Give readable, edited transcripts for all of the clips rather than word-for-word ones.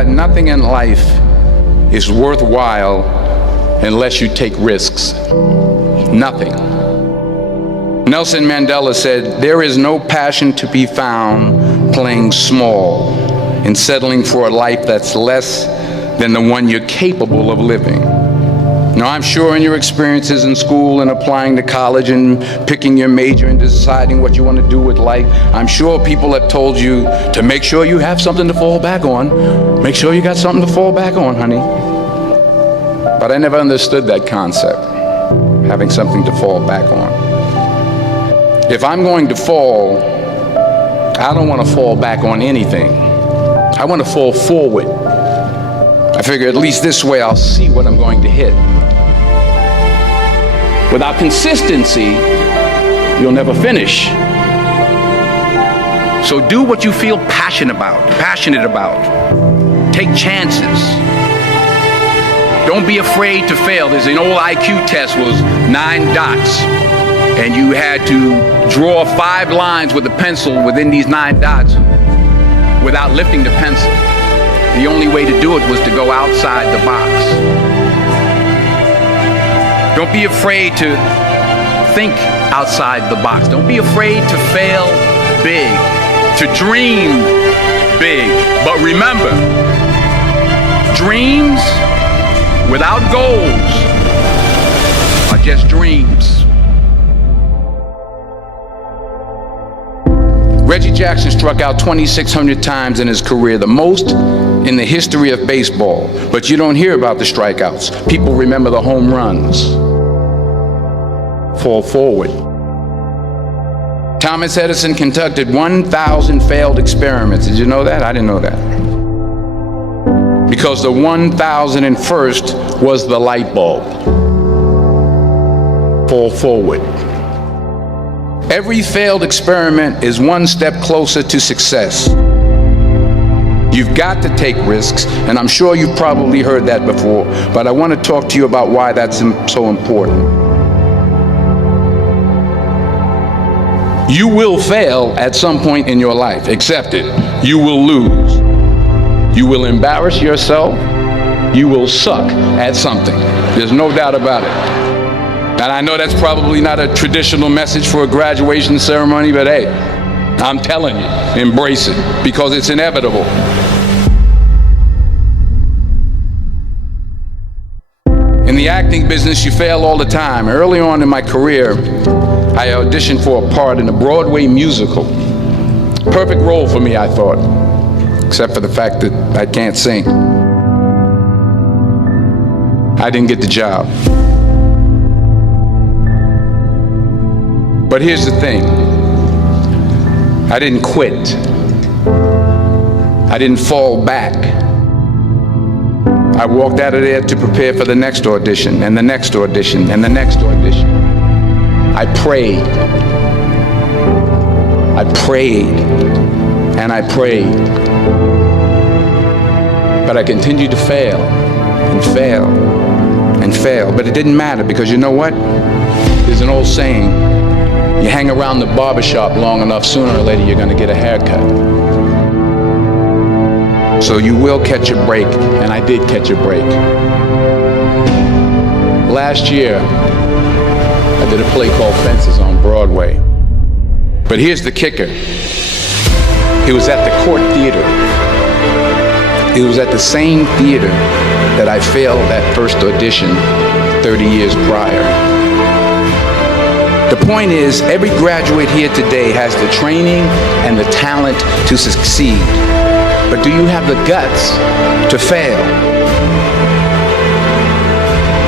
that nothing in life is worthwhile unless you take risks. Nothing. Nelson Mandela said, "There is no passion to be found playing small and settling for a life that's less than the one you're capable of living." Now, I'm sure in your experiences in school and applying to college and picking your major and deciding what you want to do with life, I'm sure people have told you to make sure you have something to fall back on. Make sure you got something to fall back on, honey. But I never understood that concept, having something to fall back on. If I'm going to fall, I don't want to fall back on anything. I want to fall forward. I figure at least this way I'll see what I'm going to hit. Without consistency, you'll never finish. So do what you feel passionate about. Take chances. Don't be afraid to fail. There's an old IQ test, was 9 dots, and you had to draw 5 lines with a pencil within these 9 dots without lifting the pencil. The only way to do it was to go outside the box. Don't be afraid to think outside the box. Don't be afraid to fail big, to dream big. But remember, dreams without goals are just dreams. Reggie Jackson struck out 2,600 times in his career, the most in the history of baseball. But you don't hear about the strikeouts. People remember the home runs. Fall forward. Thomas Edison conducted 1,000 failed experiments. Did you know that? I didn't know that. Because the 1,001st was the light bulb. Fall forward. Every failed experiment is one step closer to success. You've got to take risks, and I'm sure you've probably heard that before, but I want to talk to you about why that's so important. You will fail at some point in your life. Accept it. You will lose. You will embarrass yourself. You will suck at something. There's no doubt about it. And I know that's probably not a traditional message for a graduation ceremony, but hey, I'm telling you, embrace it, because it's inevitable. In the acting business, you fail all the time. Early on in my career, I auditioned for a part in a Broadway musical. Perfect role for me, I thought, except for the fact that I can't sing. I didn't get the job. But here's the thing. I didn't quit. I didn't fall back. I walked out of there to prepare for the next audition, and the next audition, and the next audition. I prayed. I prayed. And I prayed. But I continued to fail, and fail, and fail. But it didn't matter, because you know what? There's an old saying, you hang around the barbershop long enough, sooner or later you're going to get a haircut. So you will catch a break, and I did catch a break. Last year, I did a play called Fences on Broadway. But here's the kicker. It was at the Court Theater. It was at the same theater that I failed that first audition 30 years prior. The point is, every graduate here today has the training and the talent to succeed. But do you have the guts to fail?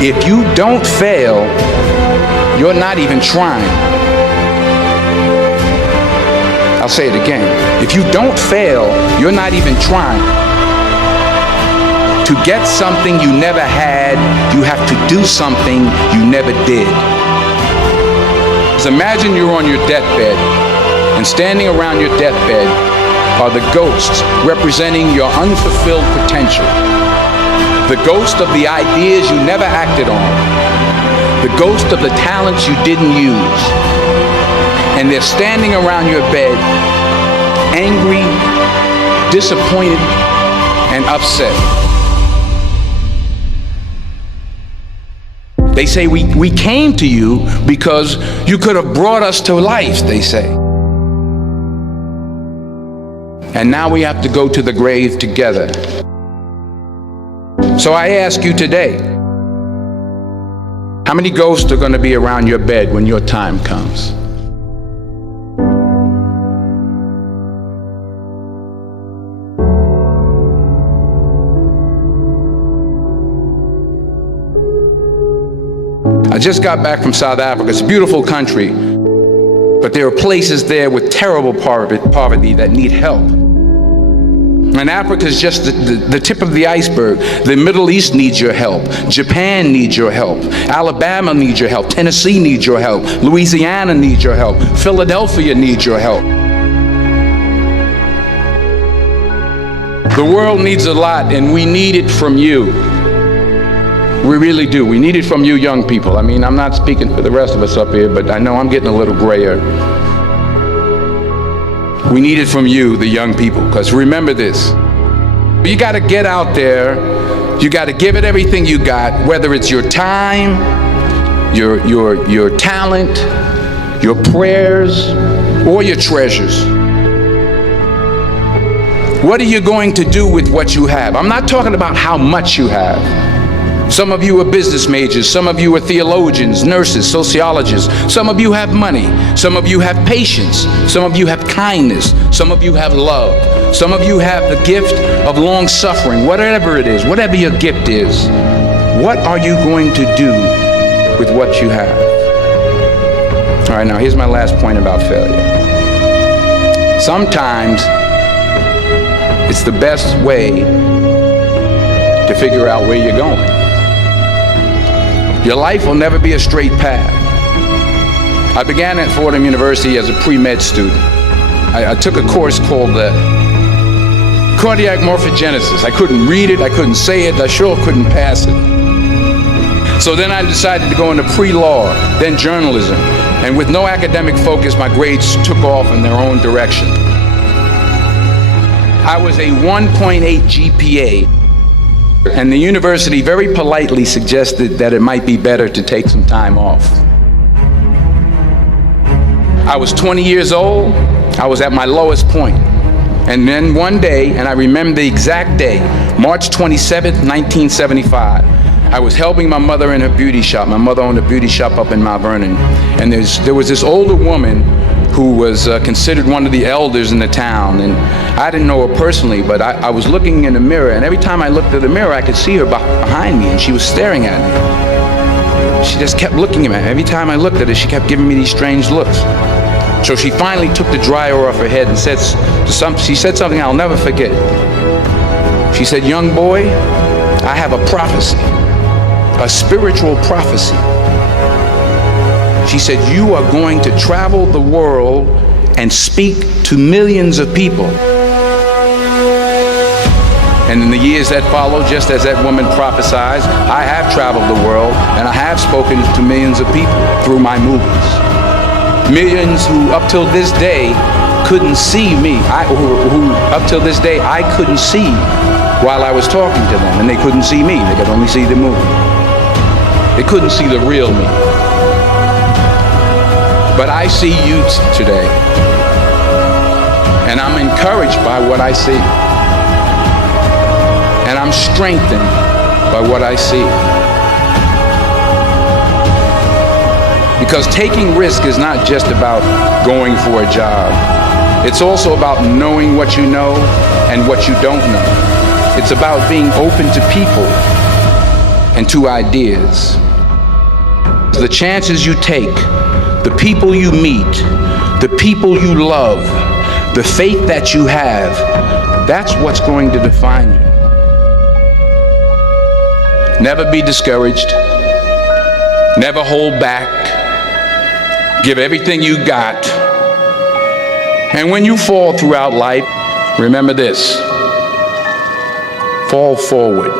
If you don't fail, you're not even trying. I'll say it again. If you don't fail, you're not even trying. To get something you never had, you have to do something you never did. Imagine you're on your deathbed, and standing around your deathbed are the ghosts representing your unfulfilled potential. The ghost of the ideas you never acted on. The ghost of the talents you didn't use. And they're standing around your bed, angry, disappointed, and upset. They say we came to you because you could have brought us to life, they say. And now we have to go to the grave together. So I ask you today, how many ghosts are going to be around your bed when your time comes? I just got back from South Africa. It's a beautiful country, but there are places there with terrible poverty that need help. And Africa is just the tip of the iceberg. The Middle East needs your help. Japan needs your help. Alabama needs your help. Tennessee needs your help. Louisiana needs your help. Philadelphia needs your help. The world needs a lot, and we need it from you. We really do. We need it from you young people. I mean, I'm not speaking for the rest of us up here, but I know I'm getting a little grayer. We need it from you, the young people, because remember this. You got to get out there. You got to give it everything you got, whether it's your time, your talent, your prayers, or your treasures. What are you going to do with what you have? I'm not talking about how much you have. Some of you are business majors, some of you are theologians, nurses, sociologists, some of you have money, some of you have patience, some of you have kindness, some of you have love, some of you have the gift of long suffering. Whatever it is, whatever your gift is, what are you going to do with what you have? All right, now here's my last point about failure. Sometimes it's the best way to figure out where you're going. Your life will never be a straight path. I began at Fordham University as a pre-med student. I took a course called cardiac morphogenesis. I couldn't read it, I couldn't say it, I sure couldn't pass it. So then I decided to go into pre-law, then journalism. And with no academic focus, my grades took off in their own direction. I was a 1.8 GPA. And the university very politely suggested that it might be better to take some time off. I was 20 years old. I was at my lowest point. And then one day, and I remember the exact day, March 27th, 1975, I was helping my mother in her beauty shop. My mother owned a beauty shop up in Mount Vernon. And there was this older woman who was considered one of the elders in the town. And I didn't know her personally, but I was looking in the mirror, and every time I looked at the mirror, I could see her behind me, and she was staring at me. She just kept looking at me. Every time I looked at her, she kept giving me these strange looks. So she finally took the dryer off her head and she said something I'll never forget. She said, "Young boy, I have a prophecy, a spiritual prophecy." She said, "You are going to travel the world and speak to millions of people." And in the years that followed, just as that woman prophesied, I have traveled the world and I have spoken to millions of people through my movies. Millions who up till this day couldn't see me, who up till this day I couldn't see while I was talking to them, and they couldn't see me, they could only see the movie. They couldn't see the real me. But I see you today, and I'm encouraged by what I see, and I'm strengthened by what I see. Because taking risk is not just about going for a job. It's also about knowing what you know and what you don't know. It's about being open to people and to ideas. The chances you take, the people you meet, the people you love, the faith that you have, that's what's going to define you. Never be discouraged. Never hold back. Give everything you got. And when you fall throughout life, remember this: fall forward.